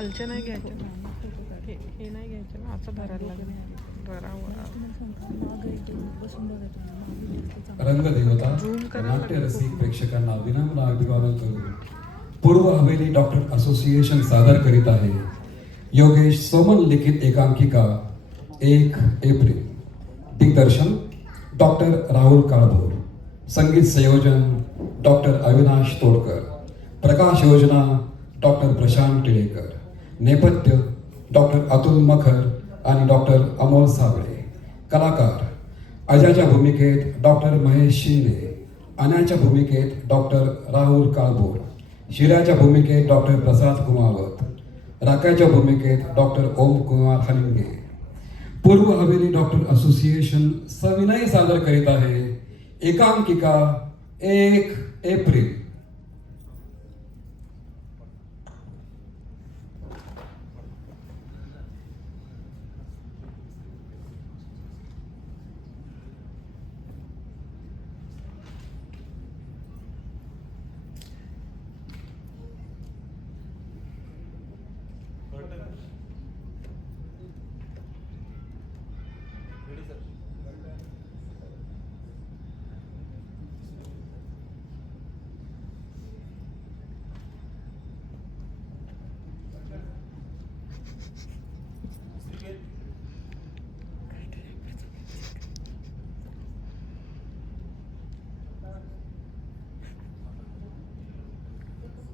खालच्या नाही घ्यायच्या ना, हे नाही घ्यायचं ना, असं धरायला लागेल. रंगदेवता नाट्यरसिक प्रेक्षकांना विनम्र अभिवादन करून पूर्व हवेली डॉक्टर असोसिएशन सादर करीत आहे योगेश सोमन लिखित एकांकिका 1 एप्रिल. दिग्दर्शन डॉक्टर राहुल काळभोर. संगीत संयोजन डॉक्टर अविनाश तोडकर. प्रकाश योजना डॉक्टर प्रशांत टिळेकर. नेपथ्य डॉक्टर अतुल मखर आणि डॉक्टर अमोल साबळे. कलाकार अजयच्या भूमिकेत डॉक्टर महेश शिंदे, अनाच्या भूमिकेत डॉक्टर राहुल काळभोर, शिराच्या भूमिकेत डॉक्टर प्रसाद कुमावत, राकाच्या भूमिकेत डॉक्टर ओम कुमार हलिंगे. पूर्व हवेली डॉक्टर असोसिएशन सविनय सादर करीत आहे एकांकिका 1 एप्रिल.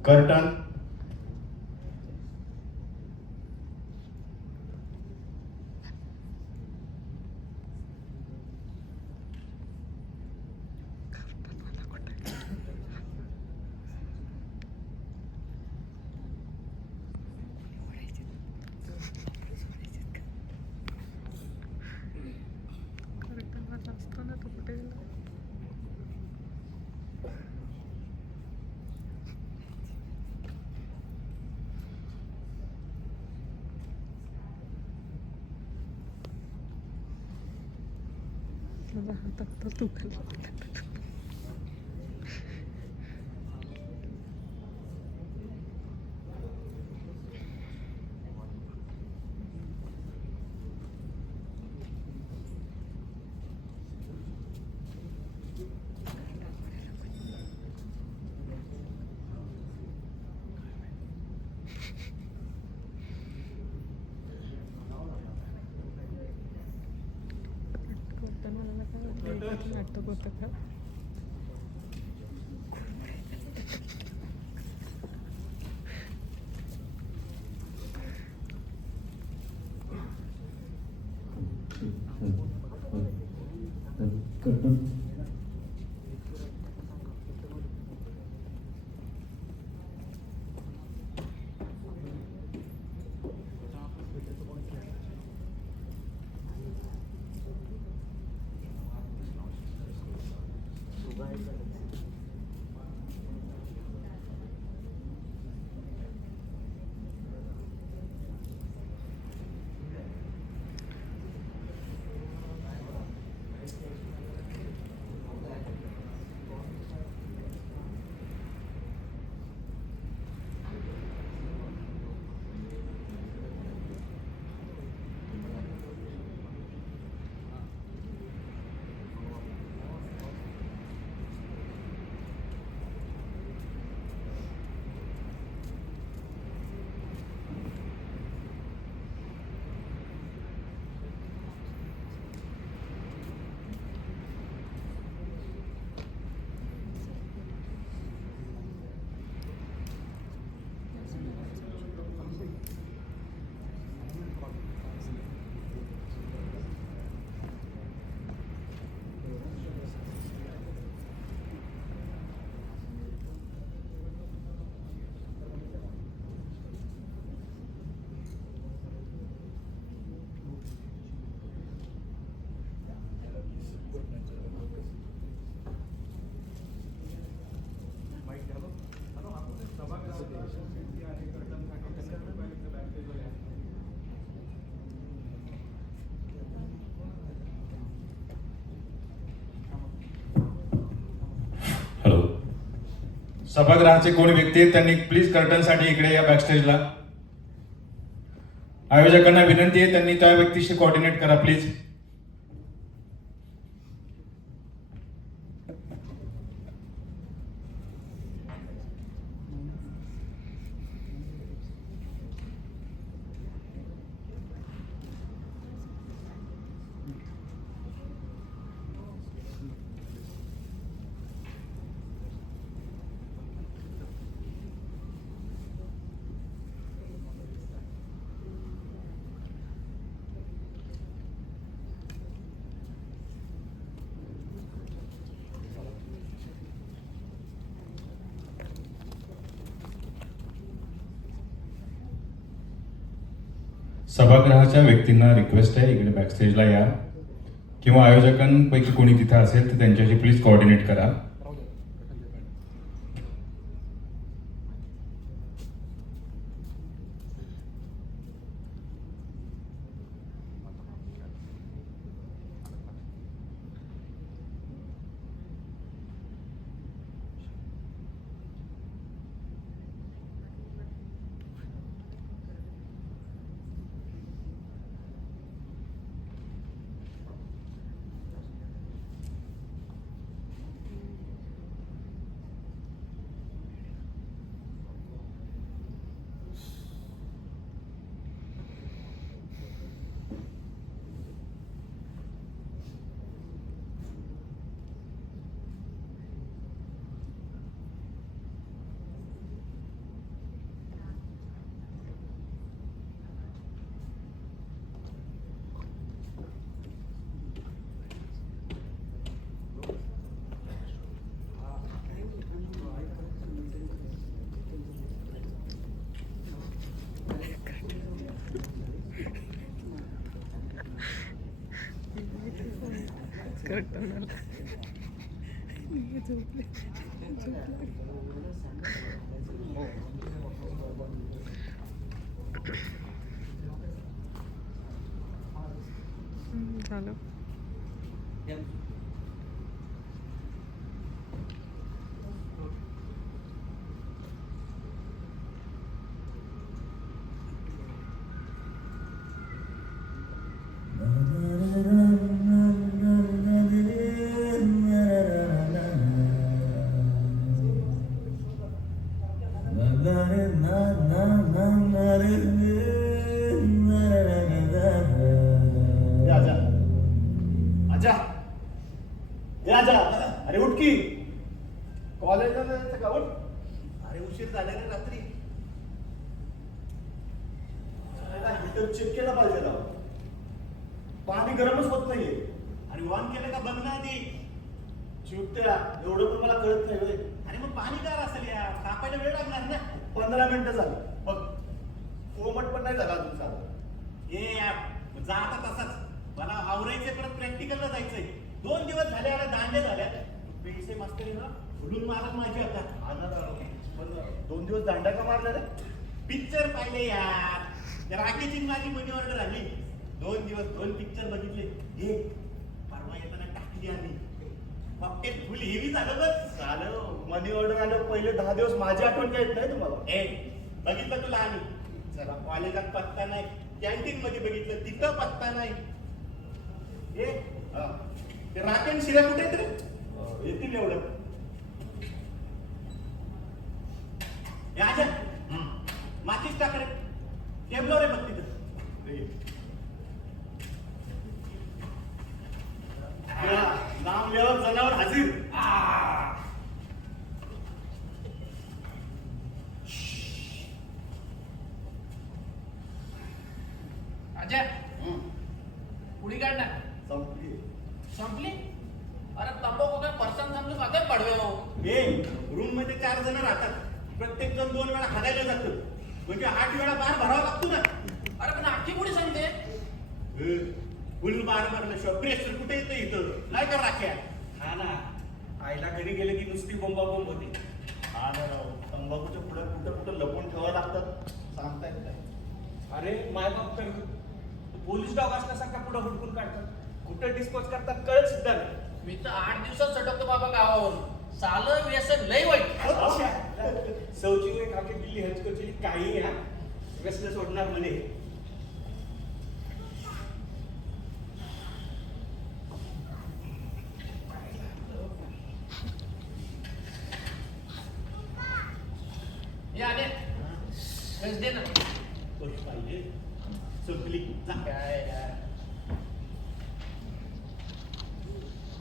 कर्टन. माझा हात आत्ताच दुखायला लागला. नाटक होतं का? सभागृहाचे कोणी व्यक्ती आहेत त्यांनी प्लीज कर्टनसाठी इकडे या बॅकस्टेजला. आयोजकांना विनंती आहे त्यांनी त्या व्यक्तीशी कोऑर्डिनेट करा प्लीज. सभागृहाच्या व्यक्तींना रिक्वेस्ट आहे, इकडे बॅकस्टेजला या किंवा आयोजकांपैकी कोणी तिथे असेल तर त्यांच्याशी प्लीज कोऑर्डिनेट करा. करेक्ट म्हणाला. झोपले झालं. अरे उठ की कॉलेजला जायचं का? उठ. अरे उशीर झाला रे रात्री. हीटर चेक केला पाहिजे ना. पाणी गरमच होत नाहीये. अरे ऑन केलं का बंद ना आधी. चिवत्या एवढं पण मला कळत नाही होय. अरे मग पाणी गार असेल यार, तापायला वेळ लागणार ना. 15 मिनिटं झाली बघ. कोमट पण नाही झाला अजून साधं. ए यार जा आता तसाच. मला आवरायचंय, परत प्रॅक्टिकलला जायचंय. 2 दिवस झाले आला दांडे झाल्या. पैसे मास्तरी ना फुलून मारत माझी आता. पण 2 दिवस दांडा का मारला रे? पिक्चर पाहिले यार. त्या राखेची माझी मनी ऑर्डर आली. 2 दिवस 2 पिक्चर बघितले. एक परवा येताना टाकली आम्ही. बापटेत फुल हेवी झालं बस. झालं मनी ऑर्डर आलं. पहिले 10 दिवस माझी आठवण काय येत नाही तुम्हाला? ए बघितलं तुला आम्ही. चला कॉलेजात पत्ता नाही, कॅन्टीन मध्ये बघितलं तिथं पत्ता नाही. ए ते राखेन शिऱ्या कुठे आहेत रे? येतील एवढं. माचीस टाक रे. टेबलो रे बघ तिथं. नाम लिहावर जनावर हाजीर. अजय पुढी काढ ना. संपली. संपली? अरे तंबाखू काय पर्सन समजून आता पडवे हो. ए रूम मध्ये 4 जण राहतात. प्रत्येक जण 2 वेळा हागायला जातो. म्हणजे 8 वेळा बार भरावा लागतो ना. अरे पण आखी पुढे सांगते. फुल बार भरल्याशिवाय प्रेशर कुठे येतं इथं? नाही का राख्या? हा ना. आईला घरी गेले की नुसती बोंबाबोंब होती. हा ना राव. तंबाखूच्या पुढे कुठं कुठं लपून ठेवावं लागतात. सांगता येत नाही. अरे मायबाप तर पोलीस डॉग असल्यासारखा पुढे हुडकून काढतात. कुठं डिस्पोज करतात कळत सुद्धा नाही. मी तर 8 दिवसात सटकतो बाबा गावावरून. सालं व्यसन लय वाईट. सौची एक आखी दिल्ली हंचकोची काही हा व्यसन सोडणार म्हणे. सस दे ना. बस पाहिजे संपली जा. काय यार.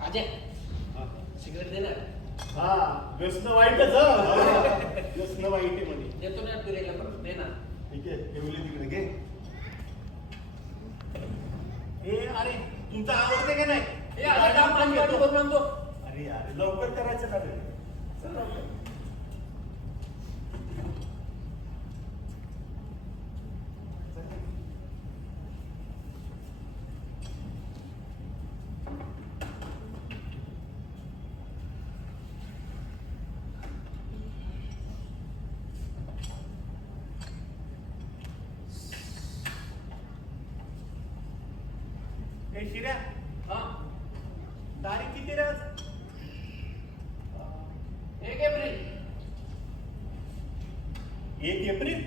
अजय सिगरेट दे ना. हा व्यसन वाईटच हा. व्यसन वाईट आहे म्हणे. देतो ना फिरायला पण दे ना. ठीक आहे ठेवली तिकडे घे. ए अरे तुमचं आवडते का नाही? ए आता काम पाणी पाणी करून आणतो. अरे यार लवकर करायचं ना रे. चल लवकर. ए शिऱ्या हा तारीख किती रे आज? 1 एप्रिल. 1 एप्रिल.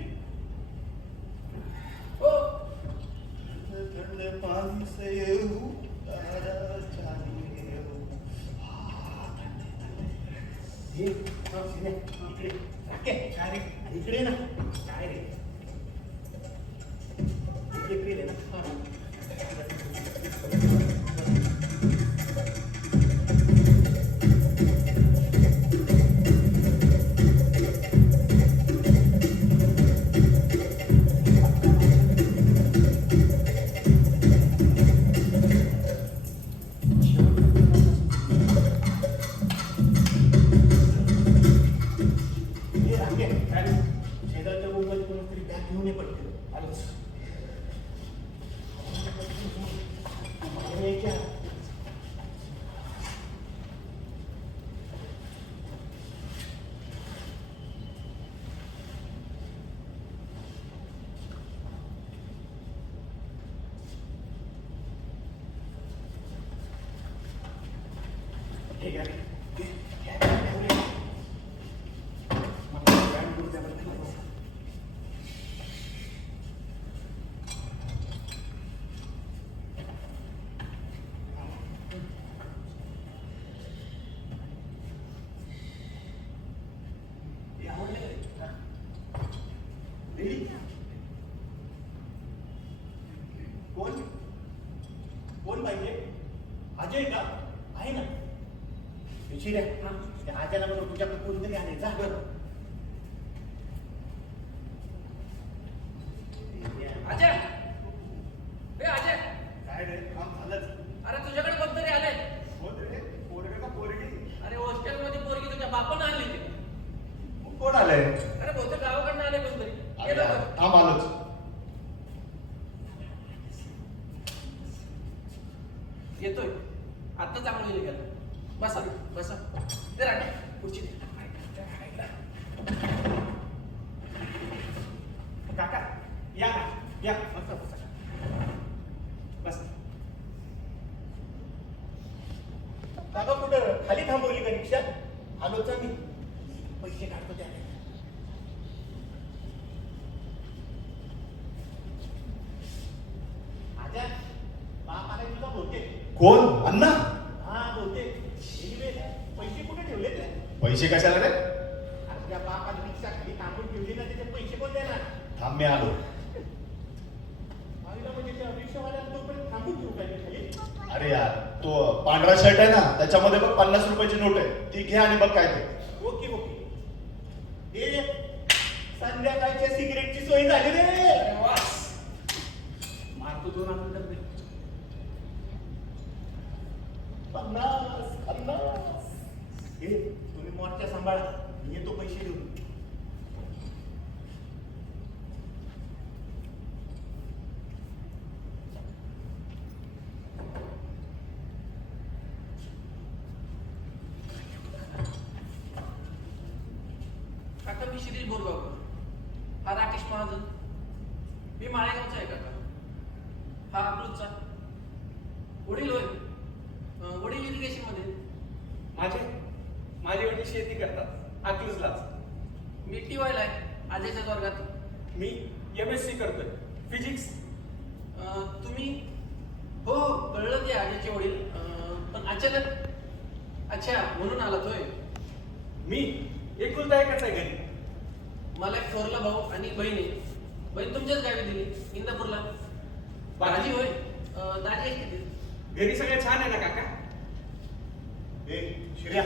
हो थंड पाणी से उतारा चाहिए हो. हे शिऱ्या इकडे राखे. काय रे इकडे ना. काय रे 1 एप्रिल आहे ना. हे राखे. काय रे शेजारच्या रूममध्ये कोणीतरी बॅग घेऊन ये पडते. आलोच. यायच्या. हे घ्या रे. घ्या, घ्या, घ्या, घ्या. मला बॅग करू द्या बरं. हे आवडले का रे? Really? कोण कोण पाहिजे? अजय का? आहे ना. विचार त्या आज्याला म्हणून तुझ्याकडे कोणतरी आले. जा बरं. अजय. ए अजय. काय रे काम झालंच. अरे तुझ्याकडे कोणतरी आलंय. कोण रे पोरगा का पोरगी? अरे हॉस्टेल मध्ये पोरगी तुझ्या बापानं आणली होती. मग कोण आलंय? अरे बहुतेक गावाकडनं आले कोणतरी. ये अरे लवकर. थांब आलोच. येतोय आता चांगली निघाल. बसा बसा. दे राणे खुर्ची दे. काका या ना. या बसा बसा. बस. काका कुठं खाली थांबवली का रिक्षा? आलोच मी. पैसे काढतो त्या. आजा बाप आलाय तुझा बहुतेक. कोण अण्णा? हा बहुतेक. Anyway, पैसे कुठे ठेवले ते? पैसे कशाला रे? आपल्या बापाने रिक्षा खाली थांबून ठेवली ना त्याचे पैसे कोण देणार? थांब मी आलो. आईला म्हणजे त्या रिक्षावाल्याला तोपर्यंत थांबून ठेवू काय ते खाली? अरे यार तो पांढरा शर्ट आहे ना त्याच्यामध्ये बघ 50 रुपयाची नोट आहे ती घे आणि बघ काय ते. Okay okay. ए संध्याकाळच्या सिगरेटची सोय झाली रे. अरे वास. मारतो 2 आणून तर दे. 50. ए तुम्ही मोर्चा सांभाळा. मी येतो पैसे देऊन. काका मी शिरीष बोरगावकर. हा राकेश महाजन. मी माळेगावचा आहे काका. हा अकलूजचा. वडील होय. वडील इरिगेशन मध्ये. माझे वडील शेती करतात अकलूजलाच. मी टीवायला आहे आजच्या वर्गात. मी MSc करतोय फिजिक्स. तुम्ही हो कळलं ते आजचे वडील. पण अचानक. अच्छा म्हणून आलात होय. मी एकुलता एकच आहे घरी. मला एक थोरला भाऊ आणि एक बहीण आहे. बहीण तुमच्याच गावी दिली इंदापूरला. दाजी होय दाजी आहे किती? घरी सगळे छान आहे ना काका? ए शिर्या,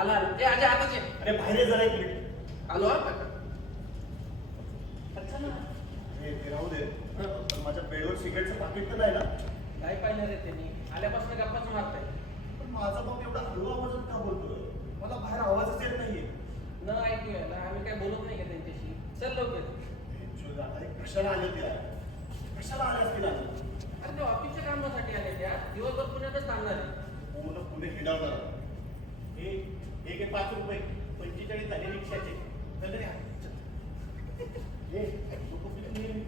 आला आला. ते आजी आताच आहे. अरे बाहेर ये जरा एक मिनिट. आलो हा काका. अच्छा ना. ते राहू दे. पण माझ्या बेडवर सिगारेटचं पाकिट तर नाही ना? काय पाहिलं रे त्यांनी? आल्यापासून गप्पाच मारताय. पण माझा बाप एवढा हळू आवाजात का बोलतोय? मला बाहेर आवाजच येत नाहीये. न ऐकूया ना आम्ही काय बोलत नाही का त्यांच्याशी. चल लवकर. आता एक कशाला आले त्या? कशाला आले असतील आज? अरे ते ऑफिसच्या कामासाठी आले त्या. दिवसभर पुण्यातच थांबणार आहे. पूर्ण पुणे हिडावणार. हे एक एक 5 रुपये 45 झाले रिक्षाचे. चल रे हे लोकं कुठे गेले?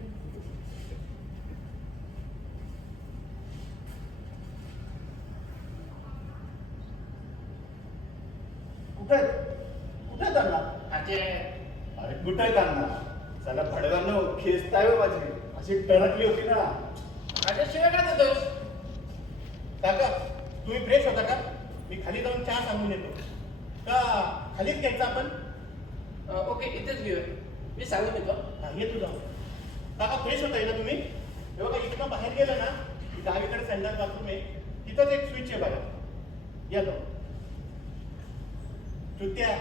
कुठे कुठे त्यांना? अजय अरे कुठे आहे त्यांना? चला भडव्यानं खेचताय हो माझी. अशी टरकली होती ना. अजय शिवाय काय देतोस? काका तुम्ही फ्रेश होता का? मी खाली जाऊन चहा सांगून येतो. का खालीच घ्यायचं आपण? ओके इथेच घेऊया. मी सांगून येतो. हा ये तू जाऊ. काका फ्रेश होताय ना तुम्ही? हे बघा इथनं बाहेर गेलं ना की डावीकडे संडास बाथरूम आहे. तिथंच एक स्विच आहे बघा. या जाऊ. चुत्या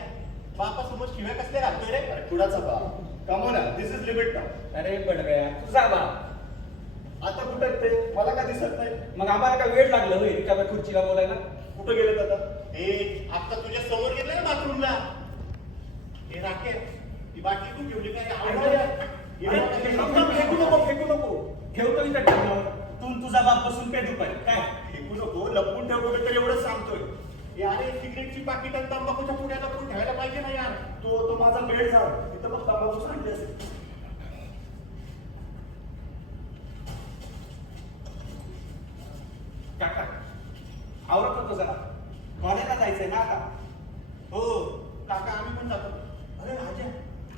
बापासमोर शिव्या कसल्या घालतोय रे? अरे कुणाचा बाप? कमो ना, दिस इज लिमिट ना. अरे बडव्या तुझा बा. आता कुठे आहेत ते? मला का दिसत नाही? मग आम्हाला काय वेळ लागलं होय रिकाम्या खुर्चीला बोलायला? कुठं गेलेत आता? हे आता तुझ्या समोर गेले ना बाथरूमला. हे राकेश ती बाटली तू ठेवली काय? फेकू नको फेकू नको. ठेवतो इथं टेबलावर. तू तुझा बाप बसून पे दुपारी काय? फेकू नको, लपून ठेव कुठे तरी एवढंच सांगतोय. हे अरे सिगरेटची पाकिट आणि तंबाखूच्या पुड्या लपून ठेवायला पाहिजे ना यार. तो माझा बेड झाला. तिथं मग तंबाखू सांडले असेल. काका आवरत होतो जरा. कॉलेजला जायचंय ना आता. हो काका आम्ही पण जातो. अरे राजा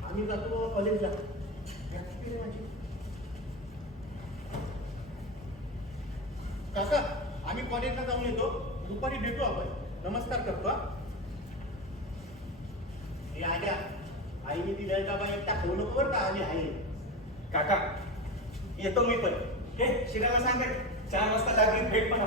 आम्ही जातो कॉलेजला. याची रे माझी. काका आम्ही कॉलेजला जाऊन येतो. दुपारी भेटू आपण. नमस्कार करतो हा. हे आज्या आईने दिलेला डबा एकटा खाऊ नको बरं का? आम्ही आहे. काका येतो मी पण. हे शिराला सांग 4 वाजता लागली भेट म्हणा.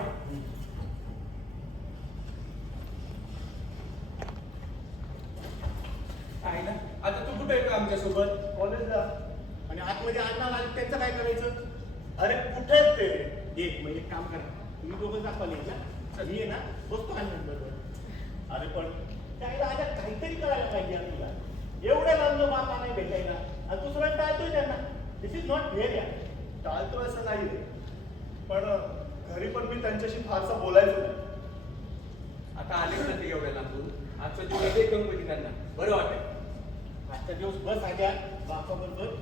आहे ना आता तू कुठे येतो आमच्या सोबत? कॉलेजला. आणि आतमध्ये आणणार आणि त्यांचं काय करायचं? अरे कुठे आहेत ते? एक काम करा. तुम्ही दोघं जा कॉलेजला. मी आहे ना बसतो आनंद बरोबर. अरे पण त्याला आज्या काहीतरी करायला पाहिजे यार तुला. एवढ्या लांब बापा नाही भेटायला आणि तू सगळं टाळतोय त्यांना. दिस इज नॉट फेअर यार. टाळतोय असं नाही रे. पण घरी पण मी त्यांच्याशी फारसा बोलायचो नाही. आता आले ना ते एवढ्या लांबून. आजचा दिवस एक गणपती त्यांना बरं वाटेल. आजचा दिवस बस आज्या बापाबरोबर.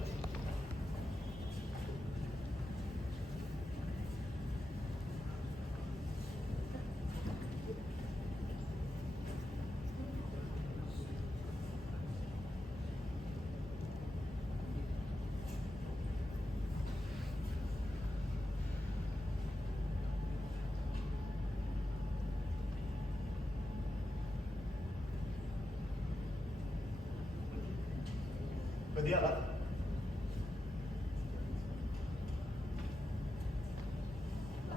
कधी आला?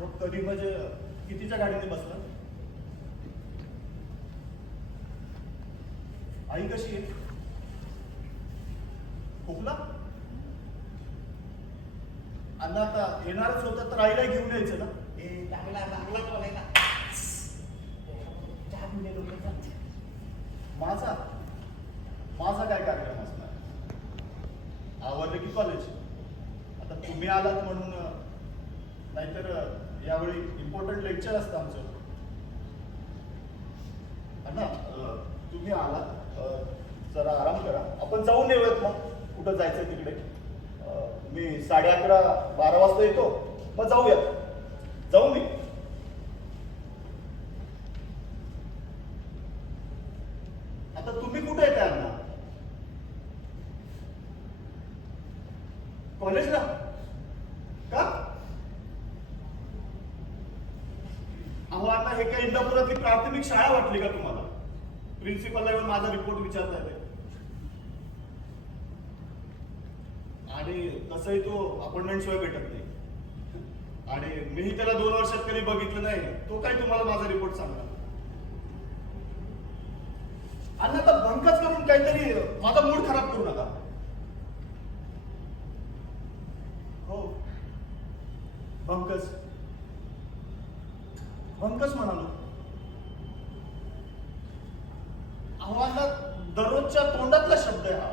मग कधी म्हणजे कितीच्या गाडीने बसला? आई कशी आहे? खोकला? अण्णा आता येणारच होता तर आईला घेऊन यायचं ना. लागला बोलायला. माझा माझा काय कार्यक्रम असणार? आवडलं की कॉलेज. आता तुम्ही आलात म्हणून नाहीतर यावेळी इम्पॉर्टंट लेक्चर असतं आमचं. अण्णा तुम्ही आलात जरा आराम करा. आपण जाऊन येऊयात मग. कुठं जायचं तिकडे. मी 11:30-12 वाजता येतो. मग जाऊयात. जाऊ मी. आता तुम्ही कुठे येताय अण्णा? कॉलेजला? का? अहो अण्णा हे काय इंदापुरातली प्राथमिक शाळा वाटली का तुम्हाला? प्रिन्सिपलला येऊन माझा रिपोर्ट विचारता येते. आणि तसंही तो अपॉइंटमेंट शिवाय भेटत नाही. आणि मीही त्याला 2 वर्षात कधी बघितलं नाही. तो काय तुम्हाला माझा रिपोर्ट सांगणार? आणि आता भंकच करून काहीतरी माझा मूड खराब करू नका. हो, भंकस भंकस म्हणालो. आव्हाना दररोजच्या तोंडातला शब्द आहे हा.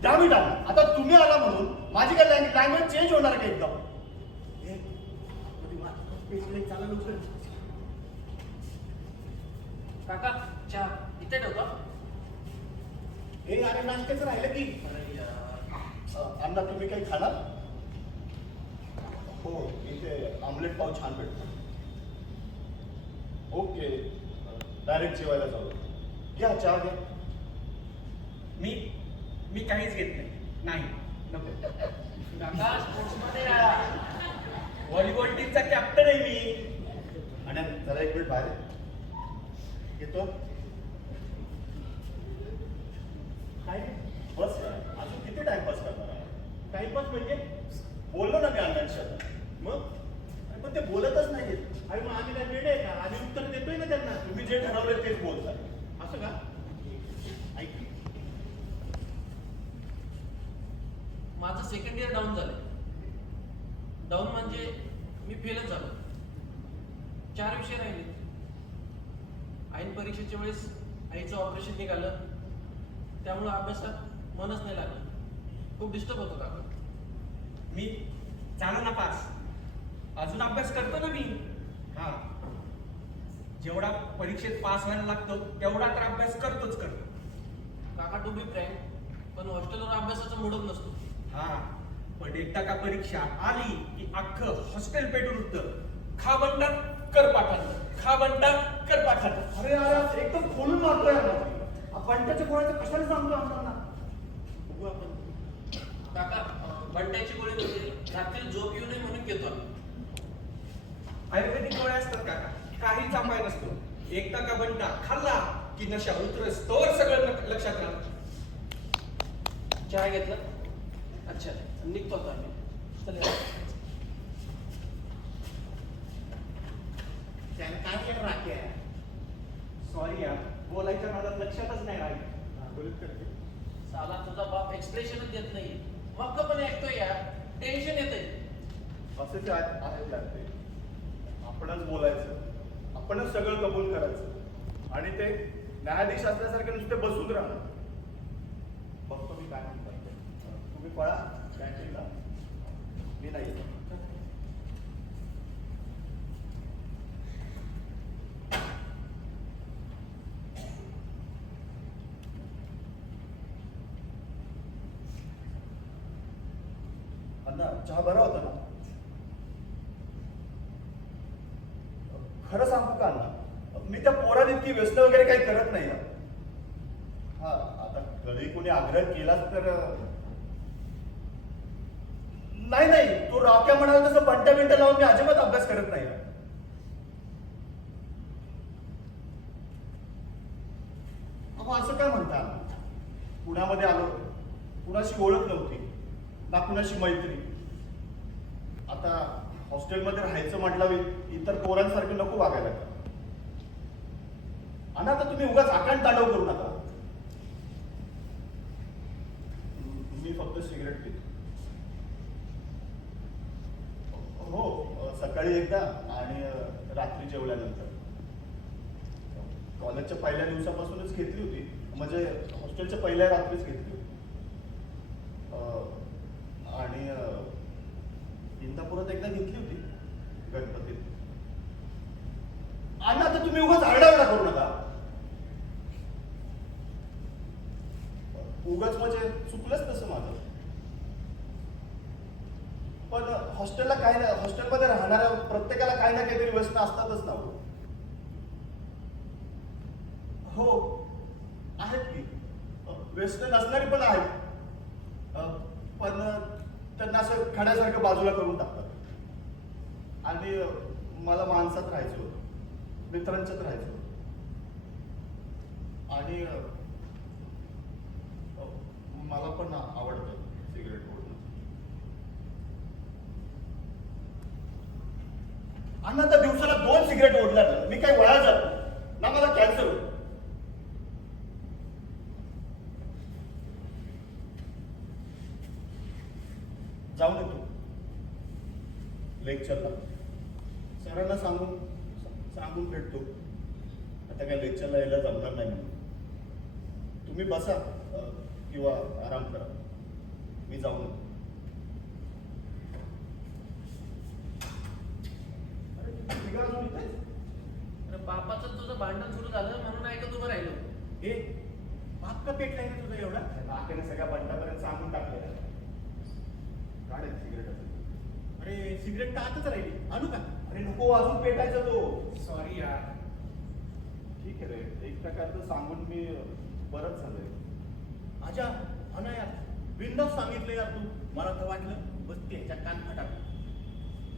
द्यावी लागला. आता तुम्ही आला म्हणून माझी काय लँग्वेज चेंज होणार का एकदम? चालू लवकर. काका चहा इथे ठेवतो. हे अरे नाश्त्याचं राहिलं की. अण्णा तुम्ही काही खाणार? हो, इथे आमलेट पाव छान भेटतो. ओके, डायरेक्ट जेवायला जाऊ. घ्या चहा घ्या. मी काहीच घेत नाही. नको. काका स्पोर्ट्समध्ये या. व्हॉलीबॉल टीमचा कॅप्टन आहे मी. आणि जरा एक मिनिट बाहेर येतो. काय बस अजून किती टाइमपास करणार? टाइमपास म्हणजे बोललो ना मी अण्णांशी. मग पण ते बोलतच नाहीत. अरे मग आम्ही काय वेळ आहे का? आम्ही उत्तर देतोय ना त्यांना. तुम्ही जे ठरवलं तेच बोलताय. असं का? ऐक, माझं सेकंड इयर डाऊन झालंय. डाऊन म्हणजे मी फेलच झालो. 4 विषय राहिले. ऐन परीक्षेच्या वेळेस आईचं ऑपरेशन निघालं. त्यामुळे अभ्यासात मनच नाही लागलं. खूप डिस्टर्ब होतो काका. मी झालो ना पास. अजून अभ्यास करतो ना मी. हा, जेवढा परीक्षेत पास व्हायला लागतो तेवढा तर अभ्यास करतोच करतो. काका टू बी फ्रँक, पण हॉस्टेलवर अभ्यासाचा मूडच नसतो. हा, पण एकदा का परीक्षा आली की अख्खं हॉस्टेल पेटून उठतं. खा बंडा कर पाठांतर, खा बंडा कर पाठांतर. अरे अरे एकदम खोलून मारतोय बंटाच्या गोळ्याचं कशाला सांगतो आम्हाला? बघू आपण. काका बंड्याची गोळी म्हणजे रात्री झोप येऊ नये म्हणून घेतो आम्ही. आयुर्वेदिक गोळ्या असतात काका, काहीच उपाय नसतो. एकदा का बंटा खाल्ला की नशा उतरस तोवर सगळं लक्षात राहतं. चहा घेतला? अच्छा, निघतो आता आम्ही. चला. त्याला काय केलं राख्या? सॉरी यार, बोलायच्या नादात लक्षातच नाही राहिलं. बोलत करते. साला तुझा बाप एक्सप्रेशनच देत नाही. मग पण ऐकतोय यार, टेन्शन येतंय. असेच आहेत लागते. आपणच बोलायचं, आपणच सगळं कबूल करायचं आणि ते न्यायाधीश असल्यासारखे नुसते बसून राहणार. बघतो मी काय म्हणतात. तुम्ही पळा कॅन्टीनला, मी नाही येत. अण्णा चहा बरा होता ना? खरं सांगू का अण्णा, मी त्या पोरात इतकी व्यस्त वगैरे काही करत नाही ना. हा, आता कधी कोणी आग्रह केला तर नाही नाही, तो राख्या म्हणाला तसं बंट्या बिंट्या लावून मी अजिबात अभ्यास करत नाही ना. अहो असं काय म्हणता? पुण्यामध्ये आलो, कुणाशी ओळख नव्हती ना कुणाशी मैत्री. आता हॉस्टेलमध्ये राहायचं म्हटलं इतर पोरांसारखं नको वागायला का? आणि आता तुम्ही उगाच आकांड तांडव करू नका. मी फक्त सिगरेट पितो. हो, सकाळी एकदा आणि रात्री जेवल्यानंतर. कॉलेजच्या पहिल्या दिवसापासूनच घेतली होती, म्हणजे हॉस्टेलच्या पहिल्या रात्रीच घेतली होती. आणि इंदापुरात एकदा घेतली होती गणपतीत. आणि आता तुम्ही उगाच आरडाओरडा करू नका. उगाच म्हणजे चुकलंच तसं माझं. पण हॉस्टेलला काय नाही, हॉस्टेलमध्ये राहणाऱ्या प्रत्येकाला काही ना काहीतरी व्यसन असतातच ना. हो आहेत की, व्यसन नसणारी पण आहेत. पण त्यांना असं खड्यासारखं बाजूला करून टाकतात. आणि मला माणसात राहायचं होतं, मित्रांच्यात राहायचं होतं. आणि मला पण आवडतं सिगरेट ओढणं. अण्णा तर दिवसाला 2 सिगरेट ओढल्या ना मी काही वया जात नाही. ना मला कॅन्सर होत. जाऊन येतो लेक्चरला. सरांना सांगून भेटतो. आता काय लेक्चरला यायला जमणार नाही म्हणून. तुम्ही बसा किंवा आराम करा, मी जाऊन येतो. अरे तुम्ही निघा अजून इथे? अरे बापाचं तुझं भांडण सुरू झालं म्हणून ऐकत उभं राहिलो. ए बाप का पेटलाय रे तुझा एवढा? बाकीने सगळ्या बंडापर्यंत सांगून टाकले. काढेल सिगरेट असेल. अरे सिगरेट तर आताच राहिली, आणू का? अरे नको अजून पेटायचा तो. सॉरी यार. ठीक आहे रे, 1% सांगून मी बरंच झालंय. आजा अना यार बिंदास सांगितलं यार तू. मला तर वाटलं बस त्याच्या कान फटाक.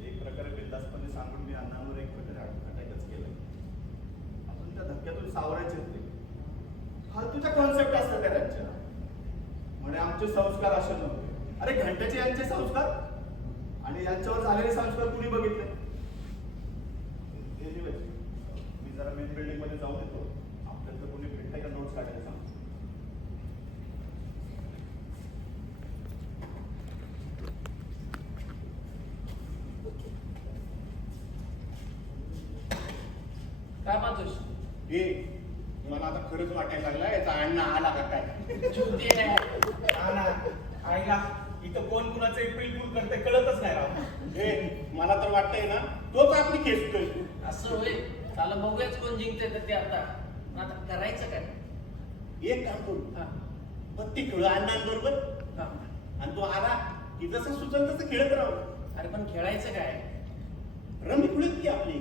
एक प्रकारे बिंदासपणे सांगून मी अण्णांवर एक प्रकारे अटॅकच केलं. आपण त्या धक्क्यातून सावरायचे होते. फालतूच्या कॉन्सेप्ट असतात त्या त्यांच्या. म्हणे आमचे संस्कार असे नव्हते. अरे घंट्याचे यांचे संस्कार आणि यांच्यावर झालेले संस्कार कुणी बघितले? Anyways, मी जरा मेन बिल्डिंग मध्ये जाऊन येतो. आपल्याला कोणी भेटतंय का नोट्स काढायला सांग. काय पाहतोस? ए मला आता खरंच वाटायला लागला याचा अण्णा आला का काय. चुती आहे. हा ना, आईला इथं कोण कुणाचं एप्रिल फुल करते कळतच नाही राव. ए मला तर वाटतंय ना तोच आपली खेचतोय. असं होय. त्याला बघूयाच कोण जिंकते तर ते आता. पण आता करायचं काय? एक काम करू, हा, पत्ती खेळू अण्णांबरोबर हा. आणि तो आला की जसं सुचल तसं खेळत राहू. अरे पण खेळायचं काय? रमी खुळीत की आपली.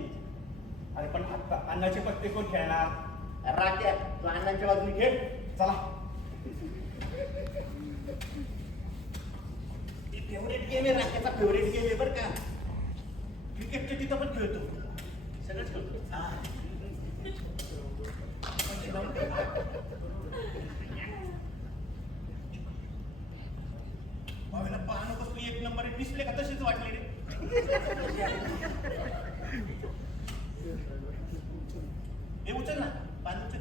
अरे पण आता अन्नाचे पत्ते कोण खेळणार? राख्या तू अण्णांच्या बाजूने खेळ. चला. ती फेवरेट गेम आहे, राख्याचा फेवरेट गेम आहे बरं का. क्रिकेटच्या तिथं पण खेळतो, सगळंच खेळतो. बाबाला पाहणं कसली एक नंबर आहे. डिस्प्ले का तशीच वाटली रे. हे उचल ना पान उचल.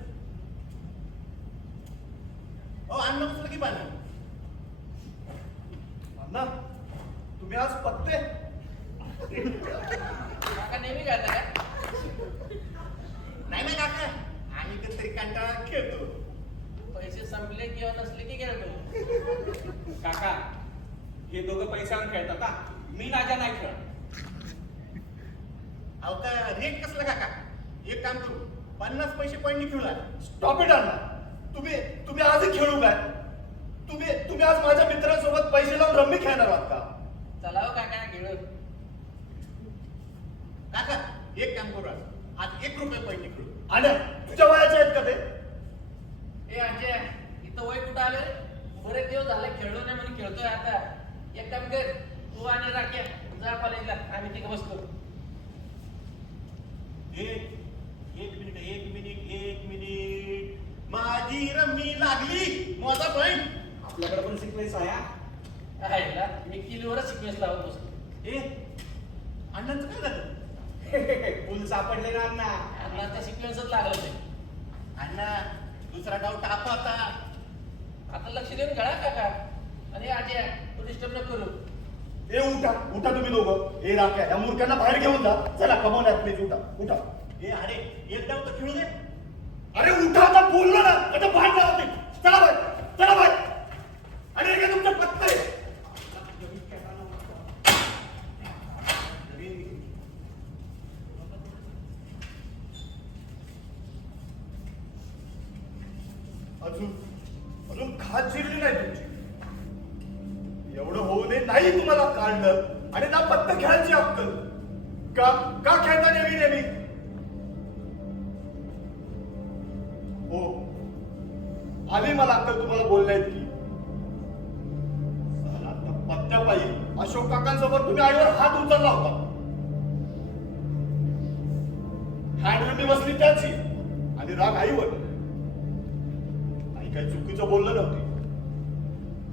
हो अन्न बसलं की पान. अण्णा तुम्ही आज पत्ते. काका नेहमी खेळता काय? नाही ना काका आम्ही कधीतरी कंटाळा खेळतो. पैसे संपले किंवा नसले की खेळतो. काका हे दोघं पैशावर खेळतात हा. मी राजा नाही खेळत. अहो का रेट कसला काका? एक काम करू 50 पैसे पॉईंट खेळू लागला. स्टॉप इट अण्णा. तुम्ही आजही खेळू काय? तुम्ही आज माझ्या मित्रांसोबत पैसे लावून रम्मी खेळणार आहात का? चला हो काका खेळू. काका एक काम करू आज 1 रुपये पॉईंट खेळू. आणि तुझ्या वयाचे आहेत का ते? ए अजय इथं वय कुठं आलं रे? बरेच दिवस झाले खेळलो नाही म्हणून खेळतोय आता. एक काम कर, तू आणि राख्या जा कॉलेजला, आम्ही तिकडे बसतो. एक मिनिट माझी रम्मी लागली. माझा पॉईंट. आपल्याकडे पण सिक्वेन्स आहे हा. आहे ना, मी किलोवरच सिक्वेन्स लावत बसतो. ए अण्णांचं काय झालं? फुल सापडले ना अण्णा. आता त्या सिक्वेन्सच लागलं नाही. अण्णा दुसरा डाव टाप आता. आता लक्ष देऊन खेळा काका. आणि अजय तू डिस्टर्ब नको करू. ए उठा तुम्ही दोघं. ए राख्या या मूर्खांना बाहेर घेऊन जा. चला कमवून यात प्लीज उठा. ए अरे एक डाव तर खेळू दे. अरे उठा आता बोललो ना आता बाहेर जा होते. चला बाय. आणि हे काय तुमचं पत्ते? अजून खात शिरली नाही तुमची. एवढं होऊ दे नाही तुम्हाला काढलं आणि ना पत्ते खेळायची अक्कल. का खेळता नेहमी? हो आली मला अक्कल तुम्हाला बोलण्यात की. पत्त्यापायी अशोक काकांसोबत तुम्ही आईवर हात उचलला होता. हँडरमी बसली त्याची आणि राग आईवर. आई काही चुकीचं बोललं नव्हती.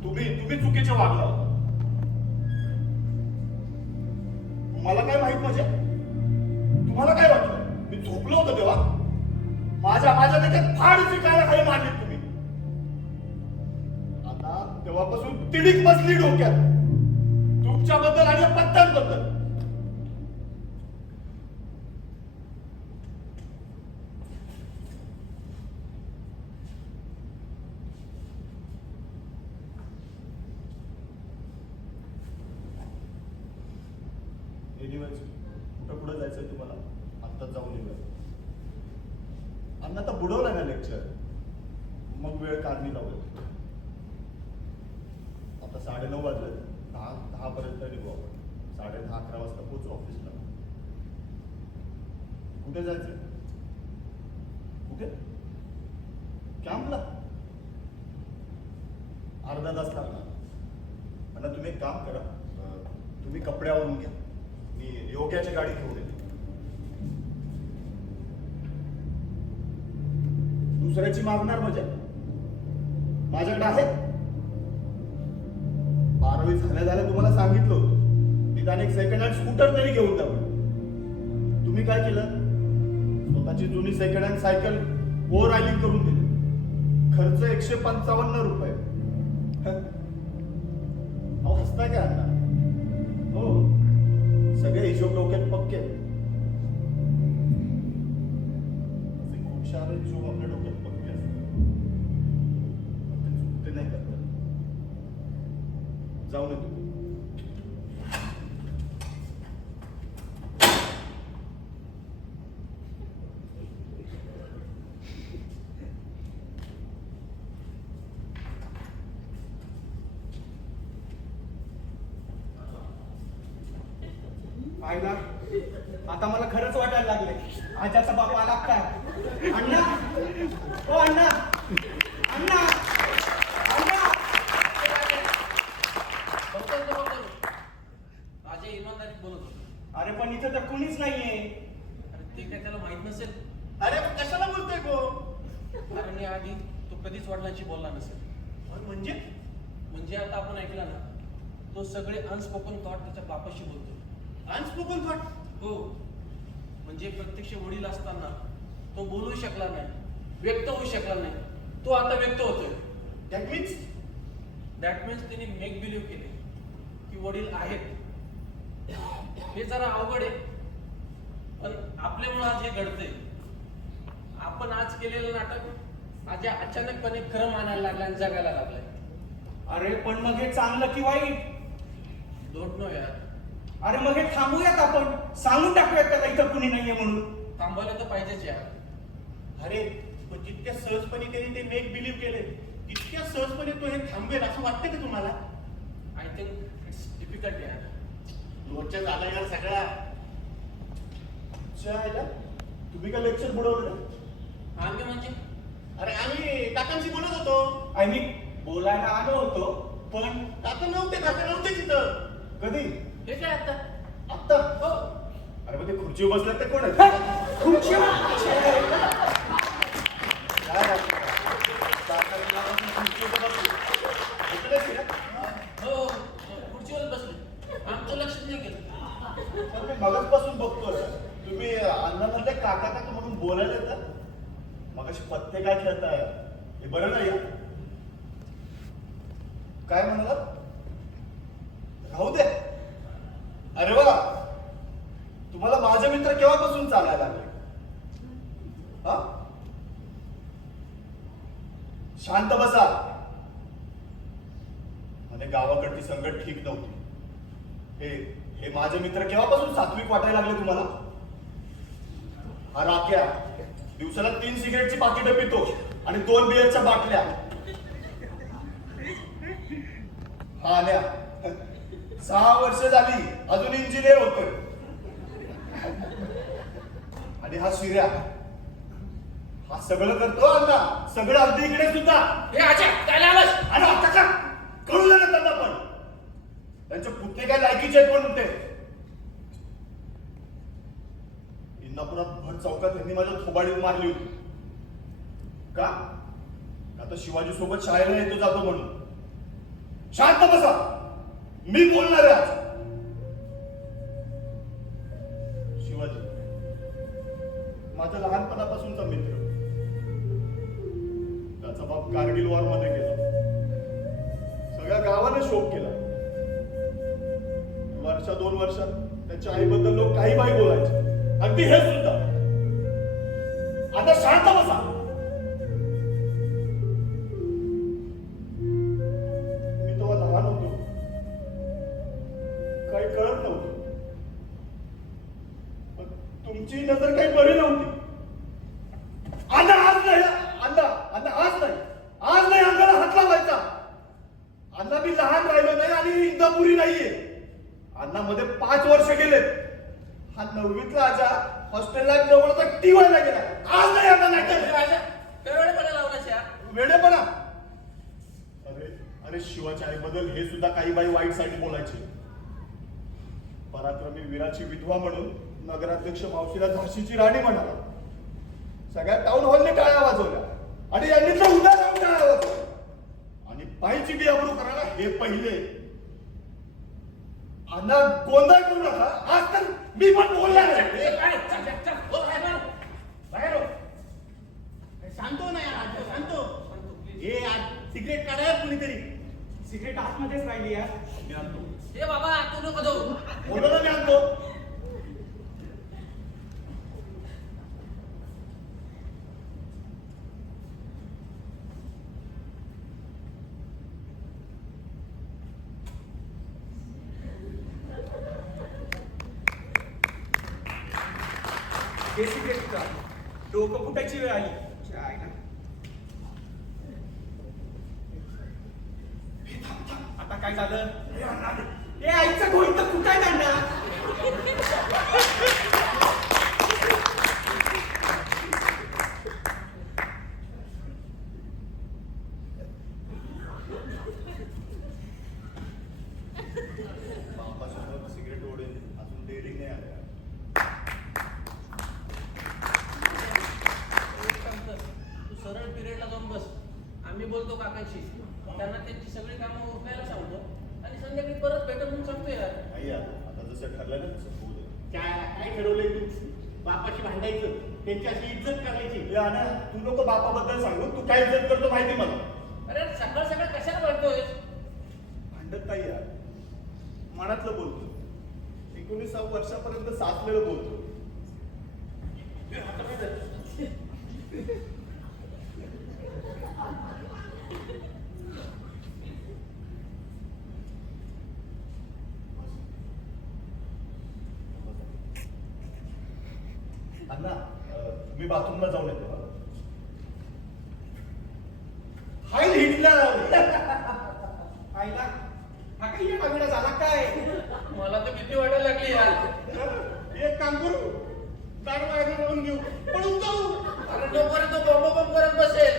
तुम्ही चुकीचे वागला होता. मला काय माहित म्हणजे तुम्हाला काय वाटलं मी झोपलो होतो तेव्हा माझ्या देखत फाड शिकायला खाली मारली तुम्ही. आता तेव्हापासून तिडीक बसली डोक्यात तुमच्याबद्दल आणि या पत्त्यांबद्दल. एनिवेज कुठं पुढे जायचंय तुम्हाला आत्ताच जाऊन येऊया. अण्णा आता बुडवलाय ना लेक्चर मग वेळ कारणी लावूया. आता 9:30 वाजले 10 पर्यंत निघू आपण. 10:30 11 वाजता पोहोचू ऑफिसला. कुठे जायचंय कुठे कॅम्पला अर्धा तास लागणार. अण्णा तुम्ही एक काम करा तुम्ही कपडे आवरून घ्या मी योग्याची गाडी घेऊन येते. दुसऱ्याची मागणार म्हणजे माझ्याकडे आहे. 12वी झाल्या तुम्हाला सांगितलं होतं निदान एक सेकंड हँड स्कूटर तरी घेऊन द्या. तुम्ही काय केलं स्वतःची जुनी सेकंड हँड सायकल ओव्हर रायलिंग करून दिली. खर्च 155 रुपये. अहो हसताय काय अण्णा? हो सगळे हिशोब डोक्यात पक्के. असे खूप सारे हिशोब आपल्या डोक्यात पक्के असतात ते चुकते नाही करतात. जाऊन येतो. आईला आता मला खरंच वाटायला लागले आजाचा बाप आला काय. अण्णा ओ अण्णा अण्णा अण्णा माझ्या इमानदारीत बोलत होतो. अरे पण इथं तर कुणीच नाहीये. अरे ते काय त्याला माहित नसेल. अरे मग कशाला बोलतोय गो? कारण या आधी तो कधीच वडिलांशी बोलला नसेल. म्हणजे आता आपण ऐकला ना तो सगळे अनस्पोकन थॉट त्याच्या बापाशी बोलतो. Unspoken thought? हो म्हणजे प्रत्यक्ष वडील असताना तो बोलू शकला नाही व्यक्त होऊ शकला नाही. तो आता व्यक्त होतोय. दॅट मीन्स त्यांनी मेक बिलीव्ह केले की वडील आहेत. हे जरा अवघड आहे पण आपल्यामुळे आज हे घडतंय. आपण आज केलेलं नाटक आज या अचानकपणे खरं मानायला लागलं आणि जगायला लागलंय. अरे पण मग हे चांगलं की वाईट? डोंट नो यार. अरे मग हे थांबूयात आपण सांगून टाकूयात त्याला इथं कुणी नाहीये म्हणून. थांबवायला तर पाहिजेच यार. अरे पण जितक्या सहजपणे त्यांनी ते मेक बिलीव्ह केले तितक्या सहजपणे तो हे थांबवेल असं वाटतं का तुम्हाला? आय थिंक इट्स डिफिकल्ट यार. रोजच्या झाला यार सगळा. तुम्ही काय लेक्चर बुडवलं? आम्ही म्हणजे अरे आम्ही काकांशी बोलत होतो. आय मीन बोलायला आलो होतो पण काका नव्हते तिथं. कधी? हे काय आता आत्ता? हो अरे मग ते खुर्चीवर बसल्यात ते कोण आहेत? खुर्चीवर काय राहतं? काकांनी खुर्चीवर बसले. ऐकलंय की रे? हो खुर्चीवर बसले. आमचं लक्षच नाही गेलं. पण मी मगाचपासून बघतोय तुम्ही अण्णांना काका म्हणून बोलायला येतात. मगाशी पत्ते काय खेळताय हे बरं नाही. काय म्हणाला? राहू दे. अरे वा तुम्हाला माझे मित्र केव्हापासून चालायला लागले? हा शांत बसा. म्हणजे गावाकडची संगत ठीक नव्हती. हे माझे मित्र केव्हापासून सात्विक वाटायला लागले तुम्हाला? हा राख्या दिवसाला 3 सिगरेटची पाकिटं पितो आणि 2 बिअरच्या बाटल्या. हा आल्या 6 वर्ष झाली अजून इंजिनियर होतोय. आणि हा शिर्या हा सगळं करतो अण्णा. सगळं अगदी इकडे सुद्धा. हे आजा काय आवाज. आणि आता का कळू लागत त्यांना पण त्यांचे पुतणे काय लायकीचे आहेत म्हणून ते. इंदापुरात भर चौकात त्यांनी माझ्या थोबाडीत मारली होती. का? आता शिवाजी सोबत शाळेला येतो जातो म्हणून. शांत बसा, मी बोलणार आहे आज. शिवाजी माझा लहानपणापासूनचा मित्र, त्याचा बाप कारगिल वॉर मध्ये गेला, सगळ्या गावाने शोक केला. वर्षा 2 वर्षात त्याच्या आईबद्दल लोक काही बाई बोलायचे, अगदी हे सुद्धा. आता शांत बसा. मी तेव्हा लहान होतो, काही कळत नव्हतं, पण तुमची नजर काही बरी नव्हती. अण्णा आज नाही, अण्णा अण्णा आज नाही अंगाला हात लावायचा. अण्णा मी लहान राहिलो नाही आणि इंदापुरी नाहीये. अण्णा मध्ये 5 वर्ष गेलेत. हा 9वीतला आजा हॉस्टेलला जवळचा टीवायला गेला. आज नाही अण्णा नाही वेळेपणा लावलास यार. वेळेपणा. अरे शिवाच्या आईबद्दल हे सुद्धा काही बाई वाईट साठी बोलायचे. पराक्रमी वीराची विधवा म्हणून नगराध्यक्ष मावशीला झाशीची राणी म्हणाला. सगळ्या टाउन हॉलने टाळ्या वाजवल्या आणि यांनी तर उद्या जाऊन टाळ्या वाजवल्या. आणि बाईची बेअब्रू करायला हे पहिले. अण्णा गोंधळ करू नका, आज तर मी पण बोलणार आहे. बाहेर हो. सांगतो ना यार, सांगतो. ए आज सिगरेट काढाय कुणीतरी. सिगरेट आतमध्येच राहिली यार. मी आणतो. ए बाबा तू नको जाऊ. बोललो ना मी आणतो. हे सिगरेट का डोकं फुटायची वेळ आली. आईला. आता काय झालं? ए आईचा गोळी तर कुठाय दांडा. बापासमोर सिगरेट ओढेल अजून डेअरिंग नाही आल्या. तू सरळ पिरियडला जाऊन बस. आम्ही बोलतो काकांशी, त्यांना त्यांची सगळी कामं उरकायला सांगतो आणि संध्याकाळी परत भेटत म्हणून सांगतो यार. नाही यार, आता जसं ठरलं ना तसं होऊ दे. काय ठरवलंय तू? बापाशी भांडायचं, त्यांची अशी इज्जत करायची. ए अण्णा, तू नको बापाबद्दल सांगू. तू काय इज्जत करतो माहिती मला. अरे सकाळ सकाळ कशाला बोलतोय? भांडत नाही यार, मनातलं बोलतो. 19 वर्षापर्यंत साचलेलं बोलतो. अण्णा, मी बाथरूमला जाऊन येतो. हाय हिटलर. आईला हा काही या बाजूला झाला काय? मला तर भीती वाटायला लागली यार. एक काम करू, दारू लावून घेऊ, पळून जाऊ. अरे तोपर्यंत तो बॉम्ब करत बसेल.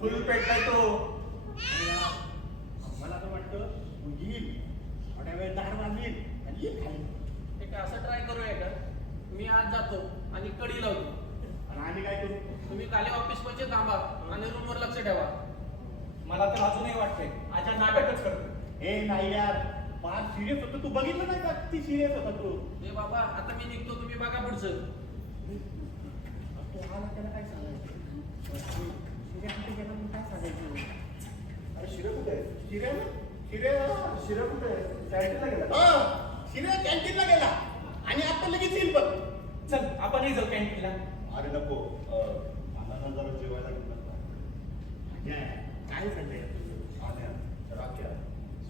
फुल पेटलाय तो. मला तर वाटतं तू येईल, थोड्या वेळ दार वाजवील आणि येईल खाली. एक असं ट्राय करूया का? मी आज जातो आणि कडी लावतो आणि आम्ही काय करू? तुम्ही खाली ऑफिस मध्ये थांबा आणि रूमवर लक्ष ठेवा. मला तर अजूनही वाटतंय आजा नाटकच करतो. ए नाही यार, फार सिरियस होतो. तू बघितलं नाही का किती सिरियस होता तू? ए बाबा आता मी निघतो, तुम्ही बघा पुढचं. तो आला त्याला काय सांगायचं? शिऱ्या कुठे गेला म्हणून काय सांगायचं? अरे शिरे कुठे आहे? शिऱ्या शिरे कुठे आहे? कॅन्टीनला गेला. शिऱ्या कॅन्टीनला गेला आणि आता लगेच येईल बघ. चल आपणही जाऊ कॅन्टीनला. अरे नको, अण्णांना जरा जेवायला घेऊन काय सांगताय? आण्या, राख्या,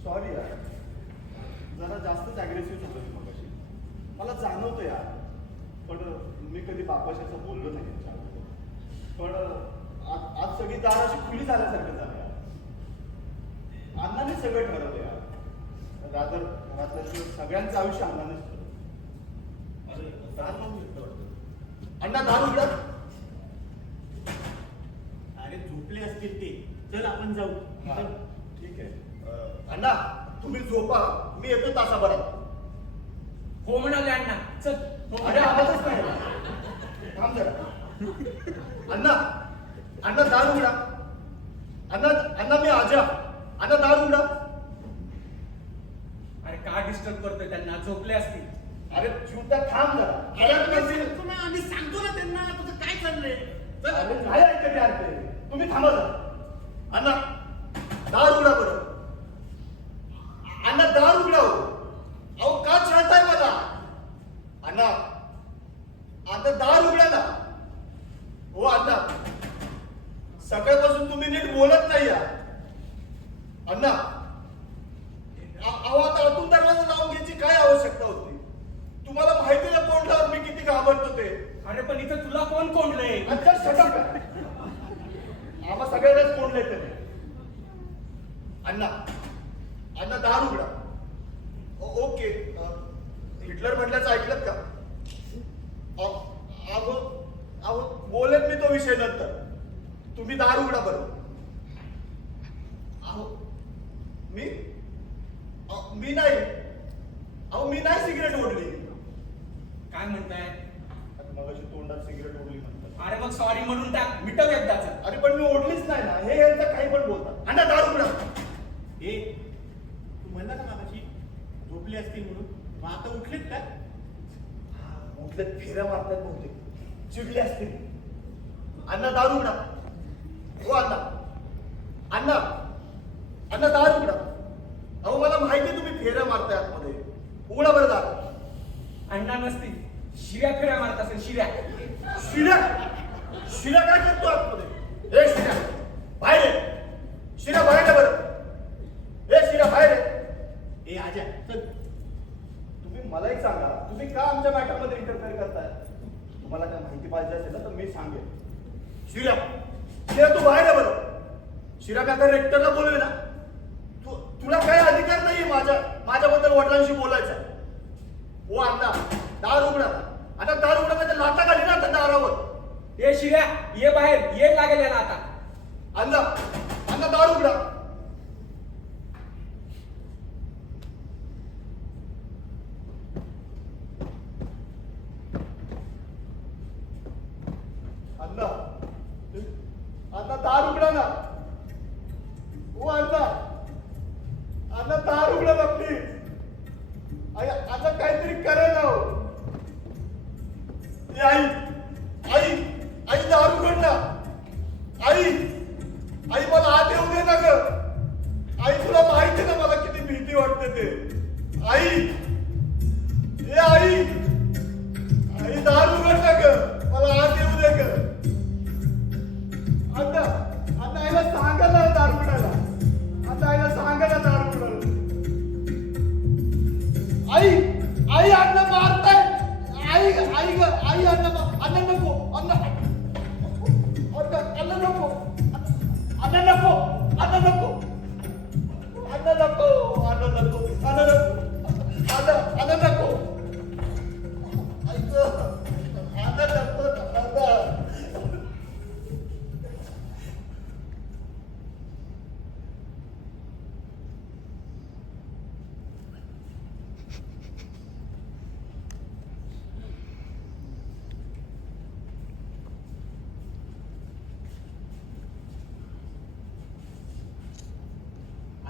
सॉरी यार, जरा जास्तच अग्रेसिव्ह होतो मी मगाशी. मला जाणवतं यार, पण मी कधी बापाशी असं बोललो नाही याच्यावर. पण आज सगळी दार अशी खुली झाल्यासारखं झालं यार. अण्णाने सगळं ठरवलं यार. रादर घरातल्या सगळ्यांचं आयुष्य अण्णानेच ठरवलं. अरे दार लावून घेतलं वाटतं. अण्णा दार उघडा. अरे झोपले असतील ते. चल आपण जाऊ. हा, ठीक आहे. अण्णा तुम्ही झोपा, मी येतो तासाभरात. हो म्हणाले अण्णा. चल अरे आवाजच नाही. थांब जरा. अण्णा अण्णा दार उघडा. अण्णा अण्णा मी आजा. अण्णा दार उघडा. का डिस्टर्ब करतोय त्यांना? झोपले असतील. अरे चिवता थांब जरा. आम्ही सांगतो ना त्यांना तुझं काय चाललंय. अरे काय ऐकते यार ते? तुम्ही थांबा जरा. अण्णा दार उघडा बरं. अण्णा दार उघडा हो. अहो का छळताय मला? अण्णा आता दार उघडा ना. हो अण्णा सकाळपासून तुम्ही नीट बोलत नाही या. अण्णा अहो आता आतून दरवाजा लावून घ्यायची काय आवश्यकता होती? तुम्हाला माहिती ना कोंडल्यावर मी किती घाबरतो ते. अरे पण इथं तुला कोण कोंडलंय? अच्छा शटक. आम्हा सगळ्यांनाच कोंडलंय त्याने. अण्णा अण्णा दार उघडा. ओके हिटलर म्हटल्याचं ऐकलं का? अहो अहो बोलेन मी तो विषय नंतर. तुम्ही दार उघडा बरं. अहो मी नाही. अहो मी नाही सिगरेट ओढली. काय म्हणताय? मगाशी तोंडात सिगरेट ओढली म्हणतात. अरे मग सॉरी म्हणून टाक, मिटव एकदाच. अरे पण मी ओढलीच नाही ना. हे यांचं काही पण बोलतात. अण्णा दार उघडा. ए तू म्हणला ना मागाशी झोपली असतील म्हणून, मग आता उठलीत का? उठलेत फेऱ्या मारतात बहुतेक. चिडले असतील. अण्णा दार उघडा. हो अण्णा अण्णा अण्णा दार उघडा. अहो मला माहिती तुम्ही फेऱ्या मारताय आतमध्ये. उघडा बरं दार. अण्णा नसतील, शिऱ्या फिऱ्या मारत असेल. शिऱ्या शिऱ्या शिऱ्या काय करतो आतमध्ये? ए शिऱ्या बाहेर ये. शिऱ्या बाहेर ये बरं. ए शिऱ्या बाहेर ये. ए आजा चल. तुम्ही मला एक सांगा, तुम्ही का आमच्या मॅटरमध्ये इंटरफेअर करताय? तुम्हाला काय माहिती पाहिजे असेल ना तर मी सांगेन. शिऱ्या शिऱ्या तू बाहेर आहे बरं. शिऱ्या मी आता रेक्टरला बोलवे ना. तुला काय अधिकार नाहीये माझ्याबद्दल वडिलांशी बोलायचा. हो अण्णा दार उघडा. आता दार उघडा म्हणजे लाथा काढली ना आता दारावर. ए शिऱ्या ये बाहेर, ये लागेल याला आता. अण्णा अण्णा दार उघडा. अण्णा अण्णा दार उघडा ना. हो अण्णा अण्णा दार उघडा ना प्लीज. आता काहीतरी करा ना. आई आई आई दार उघड ना. आई आई मला आत येऊ दे ना ग. आई तुला माहिती ना मला किती भीती वाटते ते. आई ए आई आई दार उघड ना ग. मला आत येऊ दे ग. अण्णा अण्णा आईला सांगा ना दार उघडायला. अण्णा आईला सांगा ना दार उघडायला. आई आई अण्णा मारताय. आई आई ग आई अण्णा अण्णा नको. अण्णा अण्णा अण्णा नको. अण्णा नको. अण्णा नको. अण्णा नको. अण्णा नको. अण्णा नको. अण्णा नको. ऐक अण्णा नको. अण्णा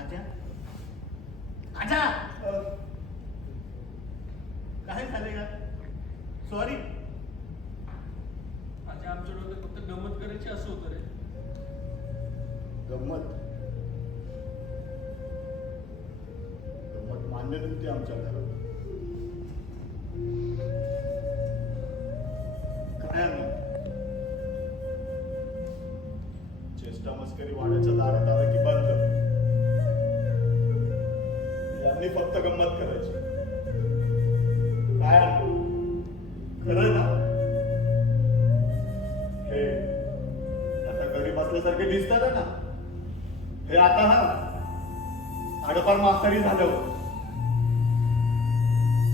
आजा आजा काय झालं यार? सॉरी. आजा आमच्या डोक्यात फक्त गंमत करायची असं होतं रे. गंमत गंमत मान्य नव्हती आमच्या घरात. काय अण्णा चेष्टा मस्करी वाड्याच्या दारात आला की बंद. यांनी फक्त गंमत करायची. काय अण्णा खरं ना? हे आता घरी बसल्यासारखे दिसतात ना. हे आता ना आडपार मास्तरी झालं होतं.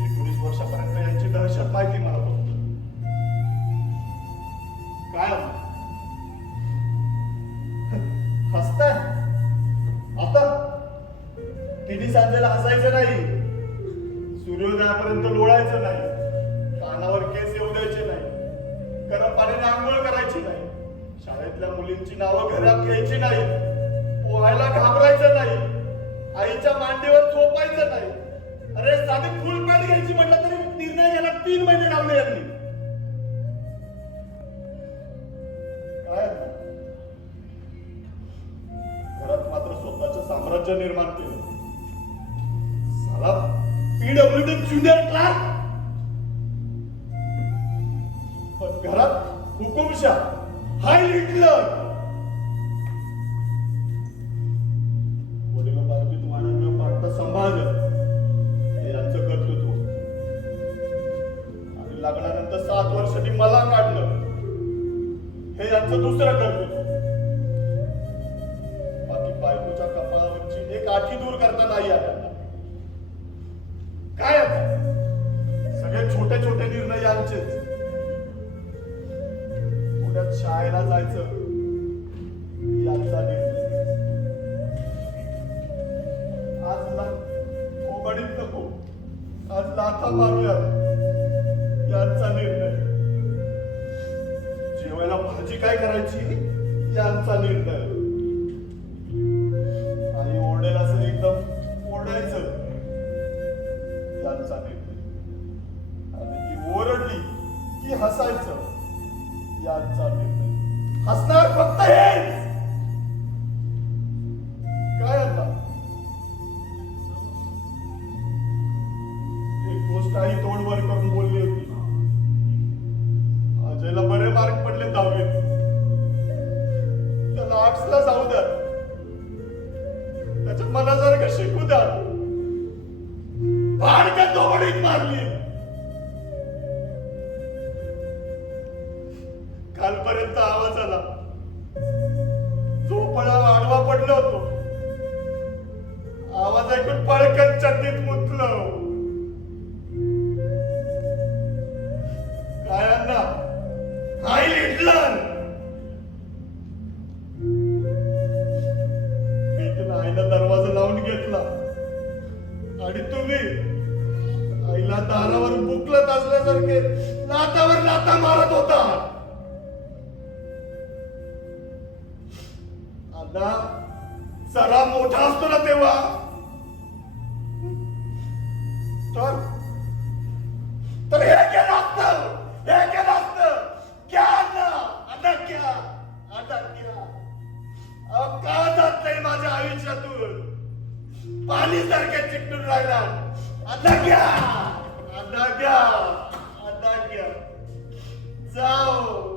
19 वर्षापर्यंत यांची दहशत माहिती मला फक्त. काय हसताय आता? तिन्ही सांजेला हसायचं नाही. सूर्योदयापर्यंत लोळायचं नाही. कानावर केस येऊ द्यायचे नाही. गरम पाण्याने आंघोळ करायची नाही. शाळेतल्या मुलींची नावं घरात घ्यायची नाही. पोहायला घाबरायचं नाही. आईच्या मांडीवर झोपायचं नाही. अरे साधी फुल पॅन्ट घ्यायची म्हटलं तरी निर्णय घ्यायला 3 महिने लावले यांनी. काय घरात मात्र स्वतःचं साम्राज्य निर्माण केलं. साला पीडब्ल्यूडी ज्युनियर क्लार्क, पण घरात हुकुमशाह हाय हिटलर. वडिलोपार्जित वाणं न पाडता सांभाळलं हे यांचं कर्तृत्व. आणि लग्नानंतर 7 वर्षांनी मला काढलं हे यांचं दुसरं कर्तृत्व. बाकी बायकोच्या कपाळावरची एक आठी दूर करता नाही आल्या. काय आता सगळे छोटे छोटे निर्णय यांचेच. पुण्यात शाळेला जायचं यांचा निर्णय. आज कोबडीत नको, आज लाथा मारूया यांचा निर्णय. जेवायला भाजी काय करायची यांचा निर्णय. आई ओरडेल असं एकदम ओरडायचं यांचा निर्णय. आणि ती ओरडली की हसायचं यांचा निर्णय. हसणार फक्त हेच. काय आता एक गोष्ट आई तोंड वर करून बोलली होती. अजयला बरे मार्क पडले 10वीत, त्याला आर्ट्सला जाऊ द्या, त्याच्या मनासारखं शिकू द्या. भाडकं दोडीत मारली. कालपर्यंत आवाज आला, झोपळा आडवा पडलो होतो. आवाज ऐकून पळकन चड्डीत मुतलो. काय अण्णा हाय हिटलर. मी तिला आईला दरवाजा लावून घेतला आणि तुम्ही आईला दारावर बुकलत असल्यासारखे लातावर लाता मारत होता. आता जरा मोठा असतो ना तेव्हा तर हे केलं असतं, हे केलं असतं. क्या अण्णा, आता क्या, आता क्या. अहो का जात नाही माझ्या आयुष्यातून. पाणी सारखे चिकटून राहिला. आता क्या, आता क्या, आता क्या. जाओ